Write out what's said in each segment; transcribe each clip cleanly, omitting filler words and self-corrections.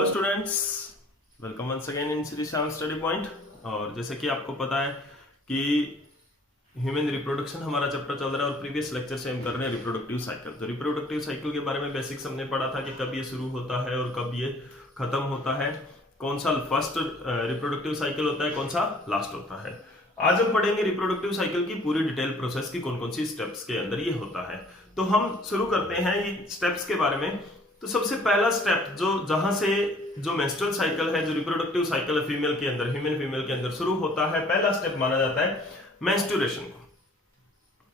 Hello students, welcome once again in Shri Shyam study point. और जैसे कि आपको पता है कि ह्यूमन रिप्रोडक्शन हमारा चैप्टर चल रहा है और प्रीवियस लेक्चर से हम कर रहे हैं रिप्रोडक्टिव साइकिल। तो रिप्रोडक्टिव साइकिल के बारे में बेसिक्स हमने पढ़ा था कि कब ये शुरू होता है और कब ये खत्म होता है, कौन सा फर्स्ट रिप्रोडक्टिव साइकिल होता है, कौन सा लास्ट होता है। आज हम पढ़ेंगे रिप्रोडक्टिव साइकिल की पूरी डिटेल प्रोसेस की कौन कौन सी स्टेप्स के अंदर ये होता है। तो हम शुरू करते हैं ये स्टेप्स के बारे में। तो सबसे पहला स्टेप जो जहां से जो मेंस्ट्रुअल साइकिल है, जो रिप्रोडक्टिव साइकिल है फीमेल के अंदर, ह्यूमन फीमेल के अंदर शुरू होता है, पहला स्टेप माना जाता है मेंस्ट्रुएशन को।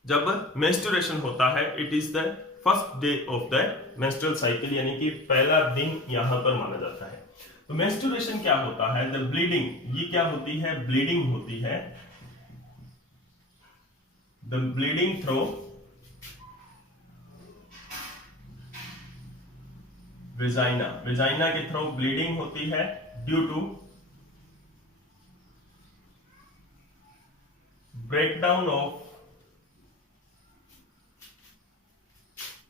जब मेंस्ट्रुएशन होता है, it is the first day of the menstrual cycle, यानी कि पहला दिन यहां पर माना जाता है। तो मेंस्ट्रुएशन क्या होता है? द ब्लीडिंग, ये क्या होती है? ब्लीडिंग होती है। The bleeding through vagina, vagina के थ्रू ब्लीडिंग होती है due to breakdown of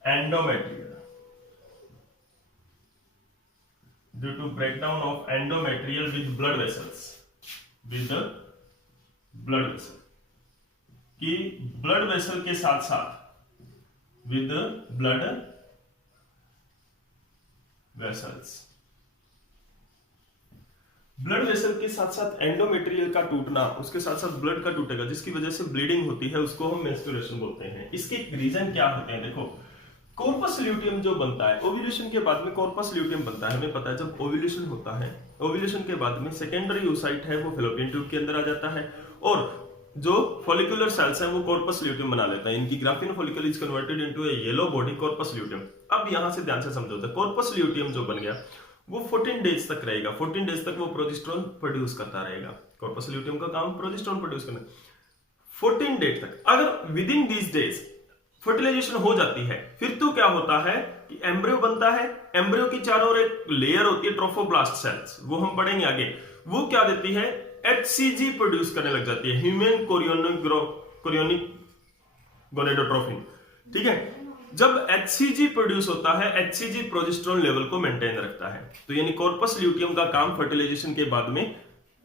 endometrial, due to breakdown of endometrial with blood vessels, with blood vessel, कि ब्लड वेसल के साथ साथ with blood vessels, blood vessel के साथ साथ एंडोमेट्रियल का टूटना, उसके साथ साथ ब्लड का टूटेगा, जिसकी वजह से ब्लीडिंग होती है, उसको हम मेंस्ट्रुएशन बोलते हैं। इसके रीजन क्या होते हैं? देखो, कॉर्पस ल्यूटियम जो बनता है ओव्यूलेशन के बाद में, कॉर्पस ल्यूटियम बनता है। हमें पता है जब ओव्यूलेशन होता है, ओव्यूलेशन के बाद में सेकेंडरी oocyte है वो फैलोपियन ट्यूब के अंदर आ जाता है और जो फॉलिकुलर सेल्स हैं वो कॉर्पस ल्यूटियम बना लेता है। इनकी graphene follicle is converted into A yellow body corpus luteum. अब यहां से ध्यान से समझो, कॉर्पस ल्यूटियम जो बन गया वो 14 डेज तक रहेगा। 14 डेज तक वो प्रोजेस्टेरोन प्रोड्यूस करता रहेगा। कॉर्पस ल्यूटियम का काम प्रोजेस्टेरोन प्रोड्यूस करना। 14 डेज तक अगर within these days fertilisation हो जाती है, फिर तो क्या होता है कि एम्ब्रियो बनता है। एम्ब्रियो की चारों ओर एक लेयर होती है ट्रोफोब्लास्ट सेल्स, वो हम पढ़ेंगे आगे। वो क्या देती है? HCG प्रोड्यूस करने लग जाती है, ह्यूमन कोरियोनिक गोनेडोट्रोफिन। ठीक है, जब HCG प्रोड्यूस होता है, HCG प्रोजेस्टेरोन लेवल को मेंटेन रखता है। तो यानी कॉर्पस ल्यूटियम का काम फर्टिलाइजेशन के बाद में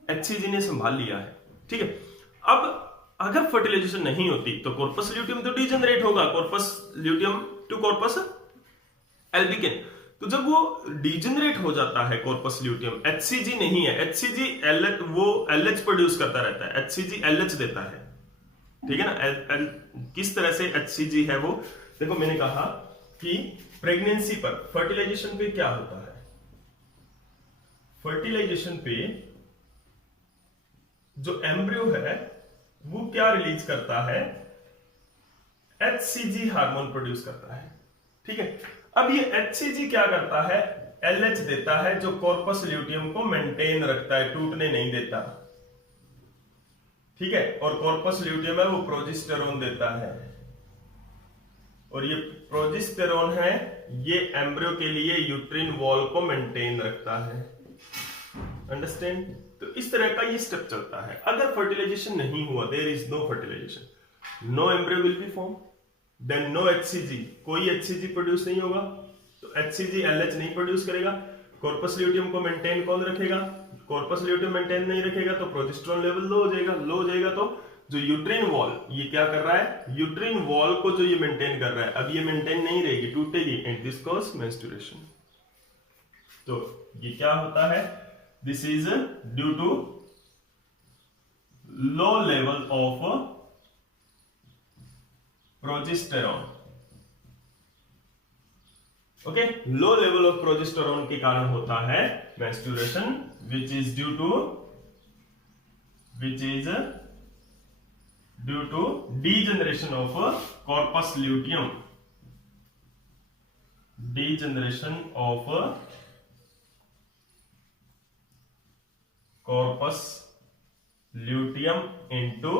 HCG ने संभाल लिया है। ठीक है, अब अगर फर्टिलाइजेशन नहीं होती तो कॉर्पस ल्यूटियम तो डिजेनरेट होगा, corpus luteum to corpus albicans. तो जब वो डिजेनरेट हो जाता है कॉर्पस ल्यूटियम, HCG नहीं है, HCG वो LH प्रोड्यूस करता रहता है, HCG LH देता है। ठीक है ना? किस तरह से HCG है वो देखो, मैंने कहा कि प्रेगनेंसी पर, फर्टिलाइजेशन पे क्या होता है? फर्टिलाइजेशन पे जो एम्ब्रियो है वो क्या रिलीज करता है? HCG हार्मोन प्रोड्यूस करता है। ठीक है, अब ये HCG क्या करता है? LH देता है, जो कॉर्पस ल्यूटियम को मेंटेन रखता है, टूटने नहीं देता। ठीक है, और कॉर्पस ल्यूटियम है वो प्रोजेस्टेरोन देता है, और ये प्रोजेस्टेरोन है ये एम्ब्रियो के लिए यूट्रिन वॉल को मेंटेन रखता है। अंडरस्टैंड? तो इस तरह का ये स्टेप चलता है। अगर फर्टिलाइजेशन नहीं हुआ, there is no fertilisation, no embryo will be form, then no HCG, कोई HCG प्रोड्यूस नहीं होगा, तो HCG LH नहीं प्रोड्यूस करेगा। कॉर्पस ल्यूटियम को मेंटेन कौन रखेगा? कॉर्पस ल्यूटियम मेंटेन नहीं रखेगा तो प्रोजेस्टेरोन लेवल लो हो जाएगा। लो हो जाएगा तो जो यूट्रिन वॉल, ये क्या कर रहा है? यूट्रिन वॉल को जो ये मेंटेन कर रहा है, अब ये मेंटेन नहीं रहेगी, टूटेगी, एंड दिस कॉज मेंस्ट्रुएशन। तो ये क्या होता है? This is due to low level of progesterone. Okay, low level of progesterone के कारण होता है menstruation, which is due to degeneration of corpus luteum, degeneration of corpus luteum into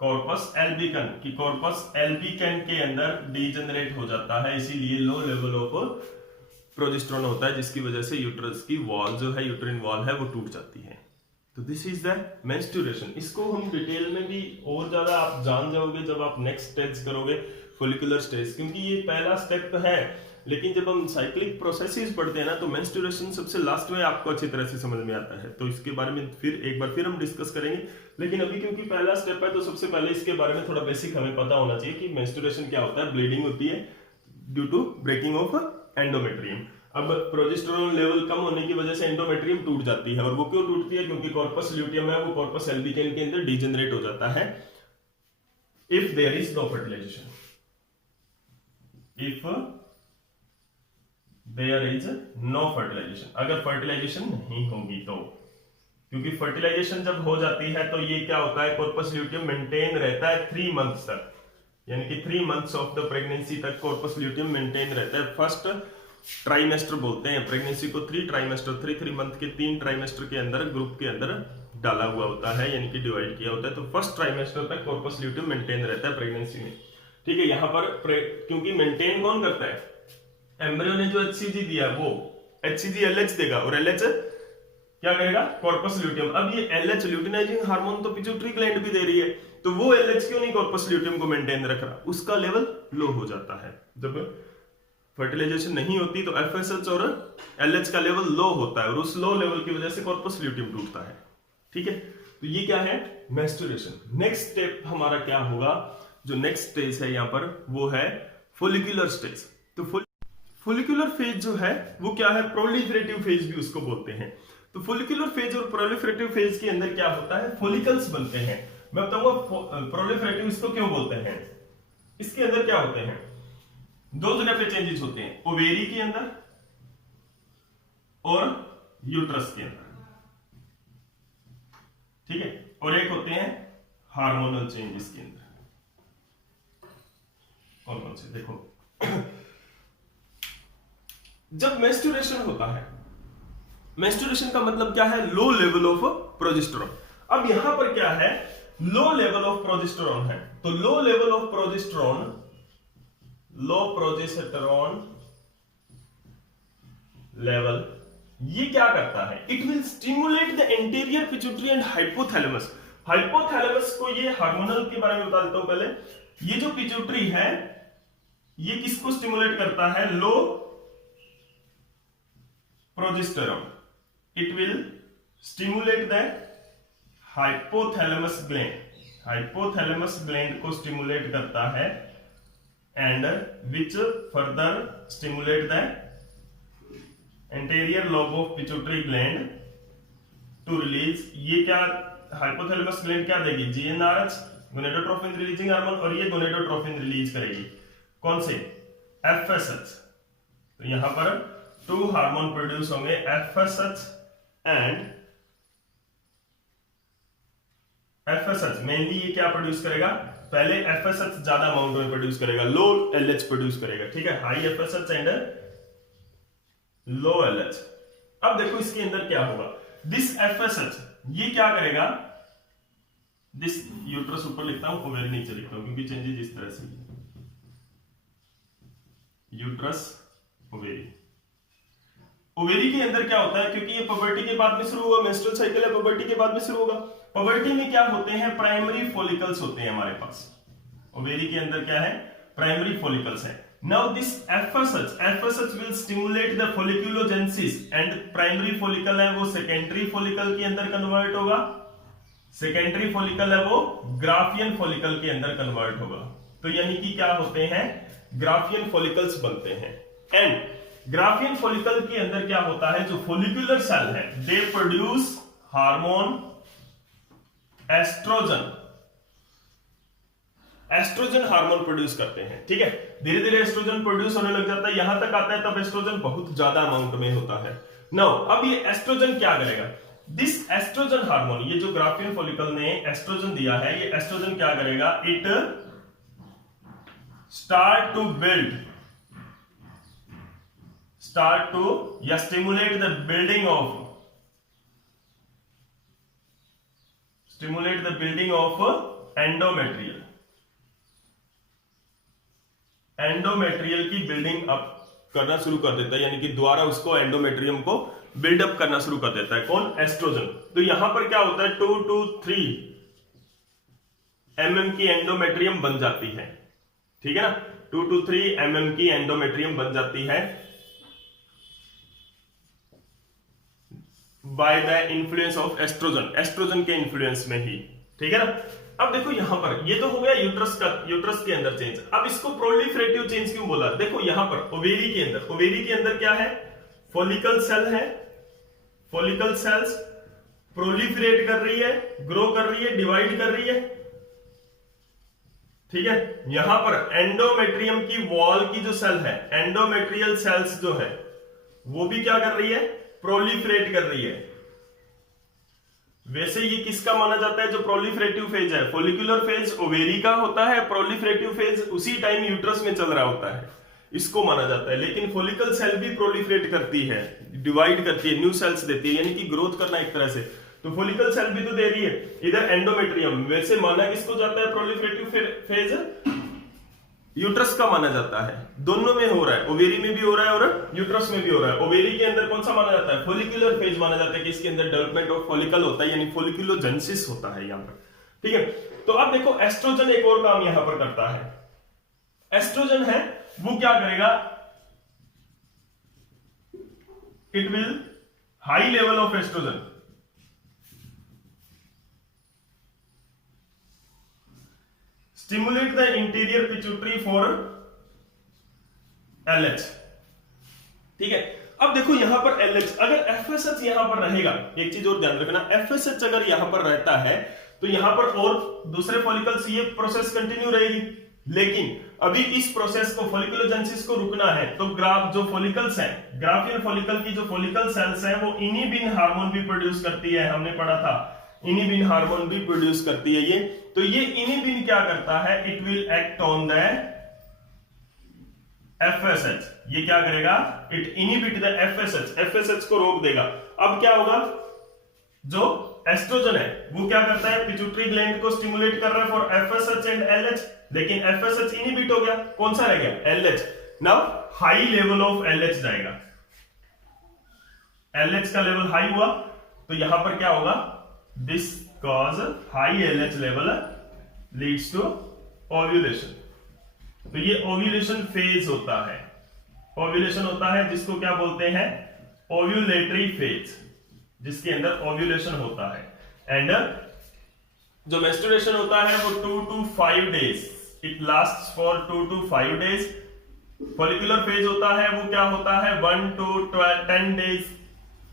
corpus albicans, कि कॉर्पस एल्बिकन के अंदर degenerate हो जाता है, इसीलिए लो लेवल ऑफ प्रोजेस्टेरोन होता है, जिसकी वजह से यूट्रस की वॉल जो है, यूट्रिन वॉल है, वो टूट जाती है। तो दिस इज द मेंस्ट्रुएशन। इसको हम डिटेल में भी और ज्यादा आप जान जाओगे जब आप नेक्स्ट स्टेज करोगे, फोलिकुलर स्टेज, क्योंकि ये पहला स्टेप है, लेकिन जब हम साइक्लिक प्रोसेसेस पढ़ते हैं ना तो मेंस्ट्रुएशन सबसे लास्ट में आपको अच्छी तरह से समझ में आता है, तो इसके बारे में फिर एक बार फिर हम डिस्कस करेंगे। लेकिन अभी क्योंकि पहला स्टेप है तो सबसे पहले इसके बारे में थोड़ा बेसिक हमें पता होना चाहिए कि मेंस्ट्रुएशन क्या होता है। ब्लीडिंग होती है due to breaking of endometrium. अब प्रोजेस्टेरोन लेवल कम होने की वजह से एंडोमेट्रियम टूट जाती है, और वो क्यों टूटती है, क्योंकि कॉर्पस ल्यूटियम है वो कॉर्पस एल्बिकन के अंदर डिजेनरेट हो जाता है if there is no fertilization, if there is no fertilization, अगर फर्टिलाइजेशन नहीं होगी तो। क्योंकि फर्टिलाइजेशन जब हो जाती है तो ये क्या होता है, कॉर्पस ल्यूटियम मेंटेन रहता है 3 मंथ्स तक, यानी कि 3 मंथ्स ऑफ द प्रेगनेंसी तक कॉर्पस ल्यूटियम मेंटेन रहता है। फर्स्ट ट्राइमेस्टर बोलते हैं प्रेगनेंसी को, 3 ट्राइमेस्टर, 3 मंथ के 3 ट्राइमेस्टर के अंदर ग्रुप के अंदर डाला हुआ होता है, यानी कि डिवाइड किया होता है। तो फर्स्ट ट्राइमेस्टर तक कॉर्पस ल्यूटियम मेंटेन रहता है प्रेगनेंसी में, ठीक है। यहाँ पर क्योंकि मेंटेन कौन करता है, एम्ब्रियो ने जो HCG दिया वो HCG LH देगा, और LH क्या करेगा, कॉर्पस ल्यूटियम। अब ये LH ल्यूटिनाइजिंग हार्मोन तो पिट्यूटरी ग्लैंड भी दे रही है, तो वो LH क्यों नहीं कॉर्पस ल्यूटियम को मेंटेन रख रहा, उसका लेवल लो हो जाता है। जब फर्टिलाइजेशन नहीं होती तो FSH और LH का लेवल लो होता है, और उस लो लेवल की वजह से कॉर्पस ल्यूटियम टूटता है, ठीक है। तो ये क्या है, मेंस्ट्रुएशन। नेक्स्ट स्टेप हमारा क्या होगा, जो नेक्स्ट स्टेज है यहाँ पर वो है फोलिकुलर स्टेज। तो फोलिकुलर फेज जो है वो क्या है, प्रोलिफरेटिव फेज भी उसको बोलते हैं। तो फोलिकुलर फेज और प्रोलिफरेटिव फेज के अंदर क्या होता है, फोलिकल्स बनते हैं। मैं बताऊंगा प्रोलिफरेटिव इसको क्यों बोलते हैं। इसके अंदर क्या होते हैं, 2 जगह पे चेंजेस होते हैं, ओवेरी के अंदर और यूट्रस के अंदर, ठीक है। और एक होते हैं हार्मोनल चेंजेस के अंदर। कौन कौन से, देखो जब मेंस्ट्रुएशन होता है, मेंस्ट्रुएशन का मतलब क्या है, लो लेवल ऑफ प्रोजेस्टेरोन। अब यहां पर क्या है, लो लेवल ऑफ प्रोजेस्टेरोन है, तो लो level of progesterone, low progesterone level, ये क्या करता है, it will stimulate the anterior pituitary and hypothalamus. Hypothalamus को ये हार्मोनल के बारे में बता देता हूं पहले। ये जो पिट्यूटरी है ये किसको स्टिमुलेट करता है, लो progesterone, it will stimulate the hypothalamus gland, hypothalamus gland को stimulate करता है, and which further stimulate the anterior lobe of pituitary gland to release, ये क्या hypothalamus gland क्या देगी, GnRH gonadotrophin releasing हार्मोन, और ये gonadotrophin रिलीज करेगी, कौन से, FSH। तो यहां पर 2 हार्मोन प्रोड्यूस होंगे, FSH एंड FSH मेनली ये क्या प्रोड्यूस करेगा, पहले FSH ज्यादा अमाउंट में प्रोड्यूस करेगा, लो LH प्रोड्यूस करेगा, ठीक है, high FSH and low LH। अब देखो इसके अंदर क्या होगा, दिस FSH ये क्या करेगा, दिस यूट्रस ऊपर लिखता हूं, ओवेरी नीचे लिखता हूं क्योंकि चेंजेस इस तरह से, यूट्रस ओवेरी। ओवेरी के अंदर क्या होता है, क्योंकि ये पुबर्टी के बाद में शुरू होगा, मेंस्ट्रुअल साइकिल है, पुबर्टी के बाद में शुरू होगा। पुबर्टी में क्या होते हैं, प्राइमरी फॉलिकल्स होते हैं हमारे पास। ओवेरी के अंदर क्या है, प्राइमरी फॉलिकल्स है। Now this FSH will stimulate the folliculogenesis, and primary follicle है वो सेकेंडरी फॉलिकल के अंदर कन्वर्ट होगा, सेकेंडरी फॉलिकल है वो ग्राफियन फॉलिकल के अंदर कन्वर्ट होगा। तो यानी कि क्या होते हैं, ग्राफियन फॉलिकल्स बनते हैं। एंड ग्राफियन फॉलिकल के अंदर क्या होता है, जो फॉलिकुलर सेल है they produce hormone estrogen, estrogen hormone produce करते हैं, ठीक है। धीरे धीरे एस्ट्रोजन प्रोड्यूस होने लग जाता है, यहां तक आता है तब एस्ट्रोजन बहुत ज्यादा अमाउंट में होता है। नाउ अब ये एस्ट्रोजन क्या करेगा, दिस एस्ट्रोजन हार्मोन, ये जो ग्राफियन फॉलिकल ने एस्ट्रोजन दिया है, ये एस्ट्रोजन क्या करेगा, it start to build, start to stimulate the building of endometrial, endometrial की बिल्डिंग अप करना शुरू कर देता है, यानी कि द्वारा उसको एंडोमेट्रियम को बिल्डअप करना शुरू कर देता है, कौन, एस्ट्रोजन। तो यहां पर क्या होता है, 2 to 3 mm की एंडोमेट्रियम बन जाती है, ठीक है ना। 2 to 3 mm की एंडोमेट्रियम बन जाती है by the influence of estrogen, estrogen के इन्फ्लुएंस में ही, ठीक है ना। अब देखो यहां पर ये तो हो गया यूट्रस का, यूट्रस के अंदर चेंज। अब इसको प्रोलिफरेटिव चेंज क्यों बोला? देखो यहां पर ओवेरी के अंदर, ओवेरी के अंदर क्या है? फॉलिकल सेल है, फॉलिकल सेल्स प्रोलिफरेट कर रही है, ग्रो कर रही है, डिवाइड कर रही है, ठीक है। यहां पर एंडोमेट्रियम की वॉल की जो सेल है, एंडोमेट्रियल सेल्स जो है वो भी क्या कर रही है? प्रोलिफरेट कर रही है। वैसे ये किसका माना जाता है जो प्रोलिफरेटिव फेज है? फॉलिकुलर फेज ओवेरी का होता है, प्रोलिफरेटिव फेज उसी टाइम यूट्रस में चल रहा होता है, इसको माना जाता है। लेकिन फॉलिकल सेल भी प्रोलिफरेट करती है, डिवाइड करती है, न्यू सेल्स देती है, यानी कि ग्रोथ करना एक तरह से। तो फॉलिकल सेल भी तो दे रही है, इधर एंडोमेट्रियम। वैसे माना किसको जाता है प्रोलिफरेटिव फेज? यूट्रस का माना जाता है। दोनों में हो रहा है, ओवेरी में भी हो रहा है और यूट्रस में भी हो रहा है। ओवेरी के अंदर कौन सा माना जाता है? फॉलिकुलर फेज माना जाता है कि इसके अंदर डेवलपमेंट ऑफ फॉलिकल होता है, यानी फॉलिकुलोजेनेसिस होता है यहां पर, ठीक है। तो अब देखो एस्ट्रोजन एक और काम यहां पर करता है। एस्ट्रोजन है वो क्या करेगा? It will high level of oestrogen stimulate the interior pituitary for LH, ठीक है। अब देखो यहां पर LH, अगर FSH यहां पर रहेगा, एक चीज और ध्यान रखना, FSH अगर यहां पर रहता है तो यहां पर और दूसरे फॉलिकल्स ये प्रोसेस कंटिन्यू रहेगी। लेकिन अभी इस प्रोसेस को, फॉलिकुलोजेनेसिस को रुकना है, तो ग्राफ जो फॉलिकल्स हैं, ग्राफियन फॉलिकल की जो फॉलिकल सेल्स हैं वो इनिबिन हार्मोन भी प्रोड्यूस करती है, हमने पढ़ा था इनिबिन हार्मोन भी प्रोड्यूस करती है ये। तो ये इनिबिन क्या करता है? It will act on the FSH, ये क्या करेगा? इट इनिबिट द FSH को रोक देगा। अब क्या होगा? जो एस्ट्रोजन है वो क्या करता है? पिट्यूटरी ग्लैंड को स्टिमुलेट कर रहा है फॉर FSH एंड LH, लेकिन FSH इनिबिट हो गया, कौन सा रह गया? LH। Now high level of LH जाएगा, LH का लेवल हाई हुआ तो यहां पर क्या होगा? This cause high LH level leads to ovulation। तो ये ओव्यूलेशन फेज होता है, ओव्यूलेशन होता है जिसको क्या बोलते हैं? ओव्यूलेटरी फेज, जिसके अंदर ओव्यूलेशन होता है। एंड जो मेंस्ट्रुएशन होता है वो 2 to 5 days, it lasts for 2 to 5 days। Follicular phase होता है वो क्या होता है? 1 to 10 days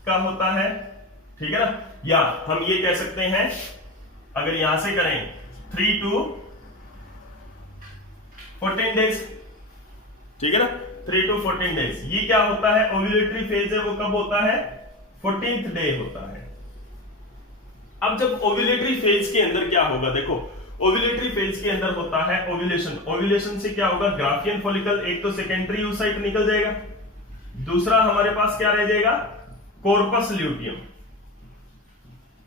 का होता है, ठीक है ना। या हम ये कह सकते हैं, अगर यहां से करें 3 to 14 डेज, ठीक है ना, 3 to 14 डेज। ये क्या होता है? ओव्यूलेटरी फेज है, वो कब होता है? 14th डे होता है। अब जब ओव्यूलेटरी फेज के अंदर क्या होगा? देखो ओव्यूलेटरी फेज के अंदर होता है ओव्यूलेशन। ओव्यूलेशन से क्या होगा? ग्राफियन फॉलिकल एक तो सेकेंडरी oocyte निकल जाएगा, दूसरा हमारे पास क्या रह जाएगा? Corpus luteum.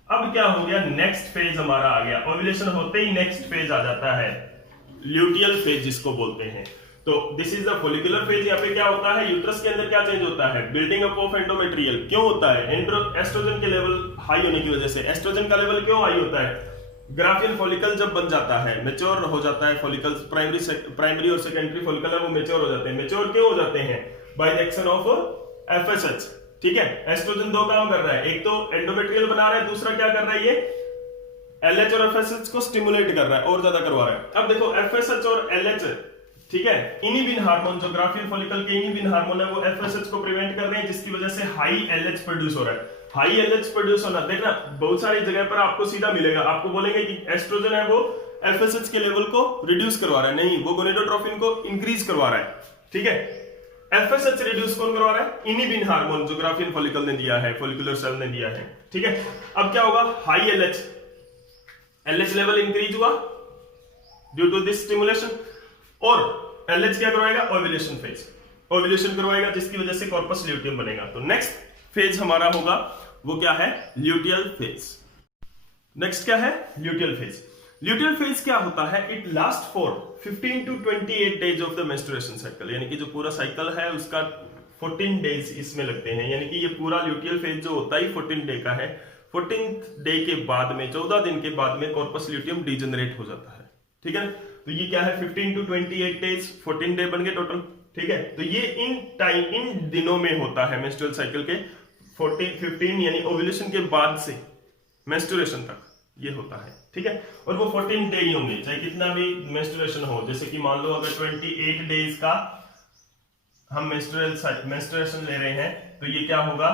अब क्या हो गया? नेक्स्ट फेज हमारा आ गया। ओव्यूलेशन होते ही नेक्स्ट फेज आ जाता है, ल्यूटियल फेज जिसको बोलते हैं। तो this is the follicular phase. यहाँ पे क्या होता है? यूट्रस के अंदर क्या चेंज होता है? Building up of endometrial. क्यों होता है? एस्ट्रोजन के लेवल हाई होने की वजह से। एस्ट्रोजन का लेवल क्यों हाई होता है? ग्राफियन फॉलिकल जब बन जाता है, मेच्योर हो जाता है फॉलिकल्स, प्राइमरी और सेकेंडरी फॉलिकल है वो मेच्योर हो जाते हैं। मेच्योर क्यों हो जाते हैं? By the action of FSH, ठीक है। एस्ट्रोजन दो काम कर रहा है, एक तो एंडोमेट्रियल बना रहा है, दूसरा क्या कर रहा है? ये LH और FSH को स्टिमुलेट कर रहा है और ज्यादा करवा रहा है। अब देखो FSH और LH, ठीक है, इनिबिन हार्मोन, जो ग्राफियन फॉलिकल के इनिबिन हार्मोन है वो FSH को प्रिवेंट कर रहे हैं, जिसकी वजह से हाई LH प्रोड्यूस हो रहा है। हाई LH प्रोड्यूस होना, देखना बहुत सारी जगह पर आपको सीधा मिलेगा, आपको बोलेंगे कि एस्ट्रोजन है वो FSH के लेवल को रिड्यूस करवा रहा है, नहीं, वो गोनेडोट्रोफिन को इंक्रीज करवा रहा है, ठीक है। FSH रिड्यूस कौन करवा रहा है? इनिबिन हार्मोन, जो ग्राफियन फॉलिकल ने दिया है, फॉलिकुलर सेल ने दिया है, ठीक है। अब क्या होगा? हाई LH लेवल इंक्रीज हुआ ड्यू टू दिस स्टिमुलेशन, और LH क्या करवाएगा? ओव्यूलेशन फेज, ओव्यूलेशन करवाएगा, जिसकी वजह से कॉर्पस ल्यूटियम बनेगा। तो नेक्स्ट फेज हमारा होगा वो क्या है? Luteal phase. नेक्स्ट क्या है? Luteal phase. ल्यूटियल फेज क्या होता है? It last for 15 to 28 days of the menstruation cycle, यानी कि जो पूरा साइकिल है उसका 14 डेज इसमें लगते हैं, यानी कि ये पूरा ल्यूटियल फेज जो होता है 14 डे का है। 14th डे के बाद में, 14 दिन के बाद में कॉर्पस ल्यूटियम डिजेनरेट हो जाता है, ठीक है। तो ये क्या है 15 to 28 डेज, 14 डे बन गए टोटल, ठीक है। तो ये इन दिनों में होता है मेंस्ट्रुअल साइकिल के 15 यानी ओव्यूलेशन के बाद से मेंस्ट्रुएशन तक ये होता है, ठीक है। और वो 14 डे ही होंगे, चाहे कितना भी मेंस्ट्रुएशन हो। जैसे कि मान लो अगर 28 डेज का हम मेंस्ट्रुएशन ले रहे हैं तो ये क्या होगा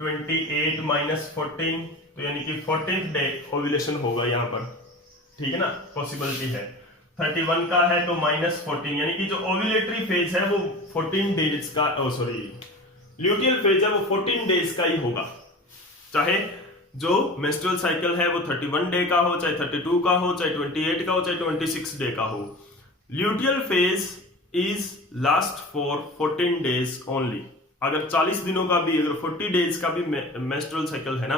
28 माइनस 14, तो यानी कि 14th डे ओव्यूलेशन होगा यहाँ पर, ठीक है ना, पॉसिबिलिटी है। 31 का है तो माइनस 14, यानी कि जो ओव्यूलेटरी फेज है वो 14 डेज का, ल्यूटियल फेज है वो 14 डेज का ही होगा, चाहे जो मेंस्ट्रुअल साइकिल है वो 31 डे का हो, चाहे 32 का हो, चाहे 28 का हो, चाहे 26 डे का हो। Luteal phase is last for 14 days only. अगर 40 दिनों का भी, अगर 40 डेज का भी मेंस्ट्रुअल साइकिल है ना,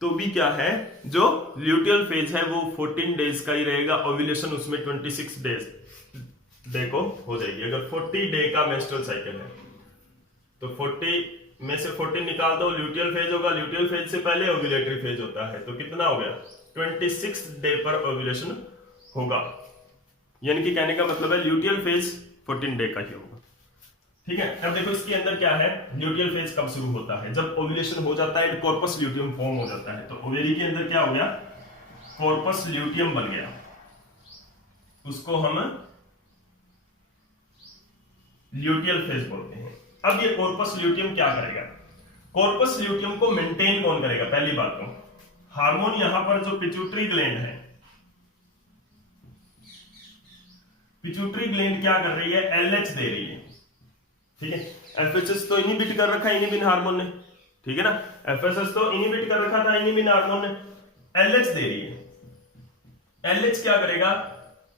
तो भी क्या है, जो ल्यूटियल फेज है वो 14 डेज का ही रहेगा, ओव्यूलेशन उसमें 26 डे को हो जाएगी। अगर 40 डे का मेंस्ट्रुअल साइकिल है तो 40 में से 14 निकाल दो, ल्यूटियल फेज होगा, ल्यूटियल फेज से पहले ओव्यूलेटरी फेज होता है, तो कितना हो गया 26 डे पर ओव्यूलेशन होगा। यानी कि कहने का मतलब है ल्यूटियल फेज 14 डे का ही होगा, ठीक है। अब देखो इसके अंदर क्या है, ल्यूटियल फेज कब शुरू होता है, जब ओव्यूलेशन हो जाता है, कॉर्पस ल्यूटियम फॉर्म हो जाता है। तो ओवेरी के अंदर क्या हो गया, कॉर्पस ल्यूटियम बन गया, उसको हम ल्यूटियल फेज बोलते हैं। अब ये कॉर्पस ल्यूटियम क्या करेगा, कॉर्पस ल्यूटियम को मेंटेन कौन करेगा, पहली बात तो हार्मोन, यहां पर जो पिट्यूटरी ग्लैंड है, पिट्यूटरी ग्लैंड क्या कर रही है, एलएच दे रही है, ठीक है। एफएसएच तो इनहिबिट कर रखा है इनिबिन हार्मोन ने, ठीक है ना, एफएसएच तो इनहिबिट कर रखा था इनिबिन हार्मोन ने, एलएच दे रही है। एलएच क्या करेगा,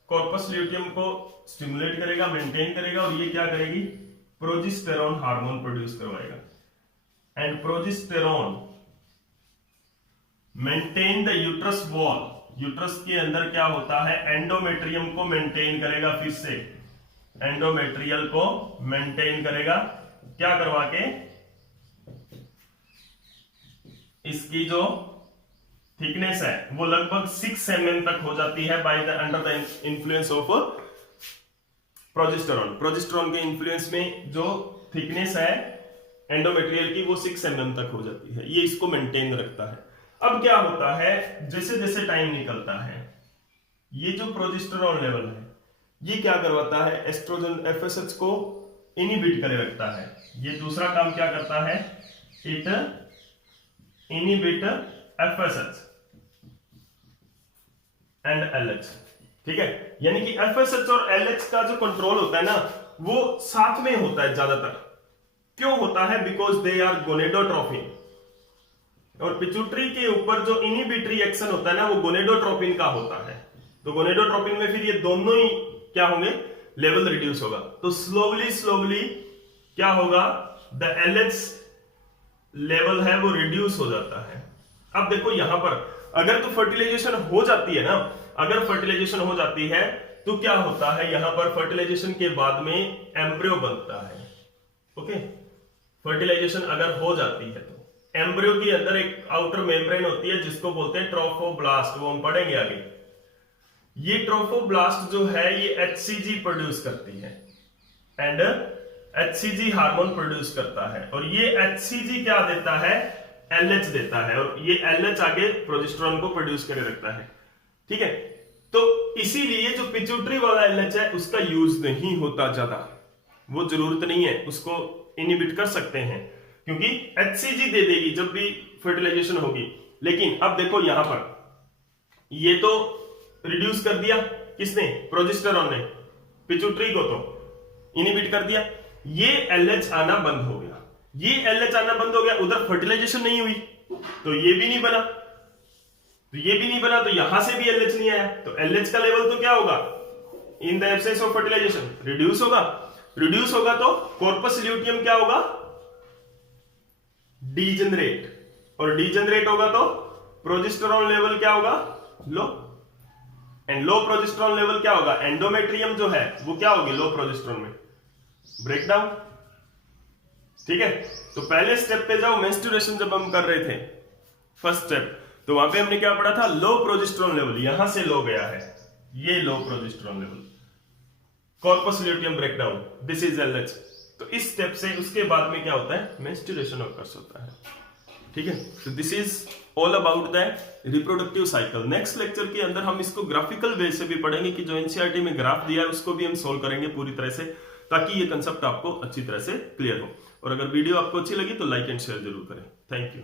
कॉर्पस ल्यूटियम को स्टिमुलेट करेगा, मेंटेन करेगा, और ये क्या करेगी, प्रोजेस्टेरोन हार्मोन प्रोड्यूस करवाएगा। And progesterone maintain the uterus wall, uterus के अंदर क्या होता है, एंडोमेट्रियम को मेंटेन करेगा, फिर से एंडोमेट्रियल को मेंटेन करेगा, क्या करवा के, इसकी जो थिकनेस है वो लगभग 6 mm तक हो जाती है by the under the influence of progesterone. Progesterone के इन्फ्लुएंस में जो थिकनेस है एंडोमेट्रियल की वो 6 mm तक हो जाती है, ये इसको मेंटेन रखता है। अब क्या होता है, जैसे जैसे टाइम निकलता है, ये जो प्रोजेस्टेरोन लेवल है ये क्या करवाता है, एस्ट्रोजन एफएसएच को इनहिबिट करे रखता है। ये दूसरा काम क्या करता है, it inhibit FSH and LH, ठीक है। यानी कि एफएसएच और एलएच का जो कंट्रोल होता है ना वो साथ में होता है ज्यादातर। क्यों होता है, बिकॉज दे आर गोनेडोट्रोपिन, और पिट्यूटरी के ऊपर जो इनहिबिटरी एक्शन होता है ना वो गोनेडोट्रोपिन का होता है। तो गोनेडोट्रोपिन में फिर ये दोनों ही क्या होंगे, लेवल रिड्यूस होगा, तो स्लोवली क्या होगा, द एलएच लेवल है वो रिड्यूस हो जाता है। अब देखो यहां पर अगर तो फर्टिलाइजेशन हो जाती है ना, अगर फर्टिलाइजेशन हो जाती है तो क्या होता है, यहां पर फर्टिलाइजेशन के बाद में एम्ब्रियो बनता है, ओके। फर्टिलाइजेशन अगर हो जाती है तो एम्ब्रियो के अंदर एक आउटर मेम्ब्रेन होती है जिसको बोलते हैं ट्रोफोब्लास्ट, वो हम पढ़ेंगे आगे। ये ट्रोफोब्लास्ट जो है ये HCG प्रोड्यूस करती है एंड HCG हार्मोन प्रोड्यूस करता है, और ये HCG क्या देता है, LH देता है, और ये LH आगे प्रोजेस्टेरोन को प्रोड्यूस करे रखता है, ठीक है। तो इसीलिए जो पिट्यूटरी वाला LH है उसका यूज नहीं होता ज्यादा, वो जरूरत नहीं है, उसको इनहिबिट कर सकते हैं क्योंकि HCG दे देगी जब भी फर्टिलाइजेशन होगी। लेकिन अब देखो यहां पर ये तो रिड्यूस कर दिया किसने, प्रोजेस्टेरोन ने, पिट्यूटरी को तो इनहिबिट कर दिया, ये LH आना बंद हो गया, ये LH आना बंद हो गया, उधर फर्टिलाइजेशन नहीं हुई तो ये भी नहीं बना, तो ये भी नहीं बना, तो यहां से भी LH नहीं आया, तो LH का लेवल तो क्या होगा, in the absence of fertilization reduce होगा, रिड्यूस होगा तो कॉर्पस ल्यूटियम क्या होगा, डीजेनरेट, और डीजेनरेट होगा तो प्रोजेस्टेरोन लेवल क्या होगा, लो, एंड लो प्रोजेस्टेरोन लेवल क्या होगा, एंडोमेट्रियम जो है वो क्या होगी, लो प्रोजेस्टेरोन में ब्रेकडाउन, ठीक है। तो पहले स्टेप पे जाओ, मेंस्ट्रुएशन जब हम कर रहे थे फर्स्ट स्टेप, तो वहां पे हमने क्या पढ़ा था, लो प्रोजेस्टेरोन लेवल, यहां से लो गया है, ये low progesterone level, corpus luteum breakdown, this is LH. तो इस स्टेप से उसके बाद में क्या होता है, मेंस्ट्रुएशन ऑकर्स होता है। ठीक है, तो this is all about the reproductive cycle. Next lecture के अंदर हम इसको ग्राफिकल वे से भी पढ़ेंगे कि जो एनसीईआरटी में ग्राफ दिया है उसको भी हम सोल्व करेंगे पूरी तरह से, ताकि ये कंसेप्ट आपको अच्छी तरह से क्लियर हो। और अगर वीडियो आपको अच्छी लगी तो लाइक एंड शेयर जरूर करें। Thank you.